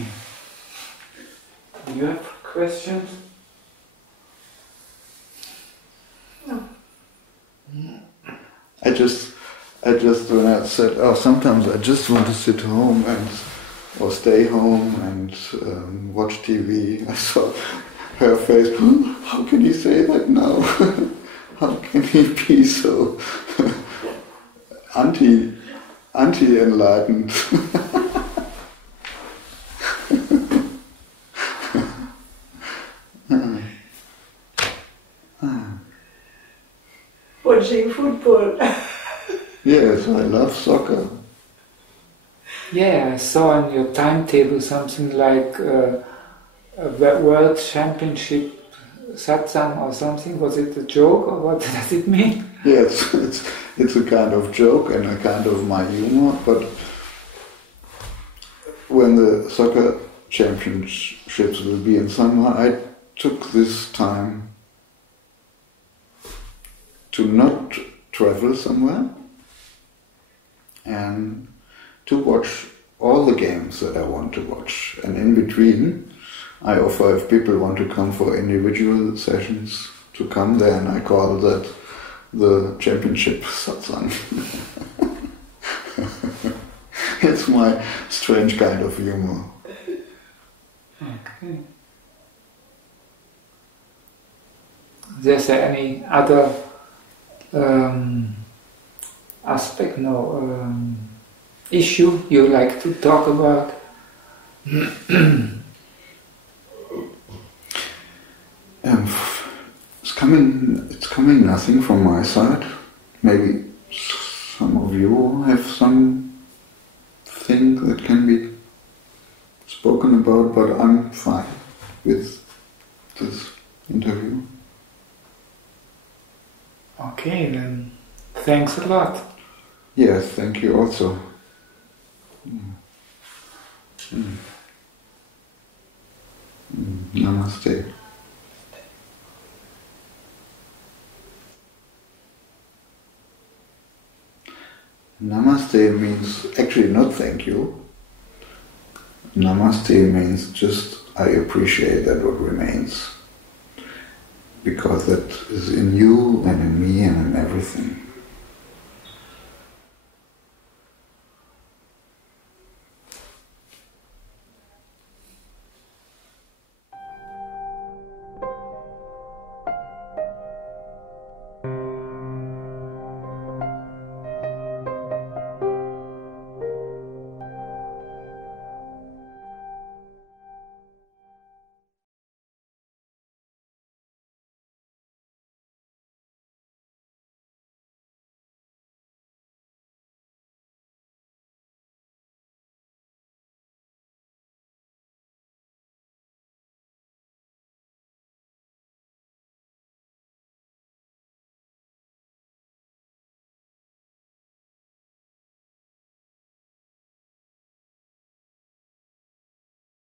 Do you have questions? No. I just when I said, sometimes I just want to sit home or stay home and watch TV, I saw her face, how can he say that now? How can he be so anti-enlightened? Watching football. Yes, I love soccer. Yeah, I saw on your timetable something like a World Championship Satsang or something. Was it a joke or what does it mean? Yes, it's a kind of joke and a kind of my humor, but when the soccer championships will be in summer, I took this time to not travel somewhere and to watch all the games that I want to watch. And in between, I offer, if people want to come for individual sessions, to come there, and I call that the championship satsang. It's my strange kind of humor. Okay. Is there any other aspect, issue you like to talk about? It's coming nothing from my side. Maybe some of you have something that can be spoken about, but I'm fine with this interview. Okay, then thanks a lot. Yes, thank you also. Namaste. Namaste means actually not thank you. Namaste means just I appreciate that what remains. Because that is in you and in me and in everything.